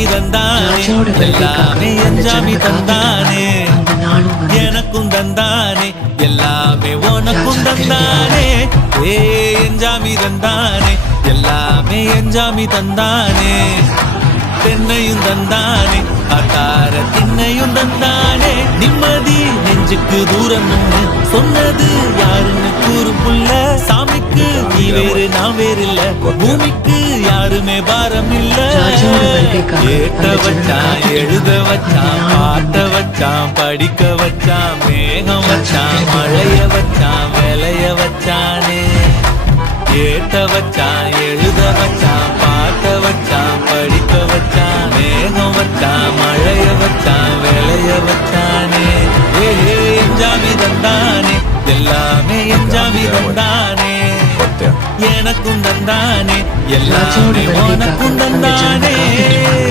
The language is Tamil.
என்ஜாமி தந்தானே எல்லாமே என்ஜாமி தந்தானே எனக்கும் தந்தானே எல்லாமே உனக்கும் தந்தானே ஏ என்ஜாமி தந்தானே எல்லாமே என்ஜாமி தந்தானே தென்னையும் தந்தானே ஆத்தார திண்ணையும் தந்தானே நிம்மதி நெஞ்சுக்கு தூரம் சொன்னது யாருன்னு கூறு புள்ள சாமிக்கு நீ வேறு நான் வேறு இல்ல பூமிக்கு யாருமே பாரம் இல்ல ஏட்ட வச்சான் எழுத வச்சான் பாட்ட வச்சான் படிக்க வச்சான் மேகம் வச்சான் மழைய வச்சான் விளைய வச்சானே ஏட்ட வச்சான் எழுத வச்சான் பாட்ட வச்சான் படிக்க வச்சான் மேகம் வச்சான் மழைய வச்சான் விளைய வச்சானே ஏ என்ஜாமி தந்தானே எல்லாமே என்ஜாமி தந்தானே எனக்கும் தந்தானே எல்லாமே உனக்கும் தந்தானே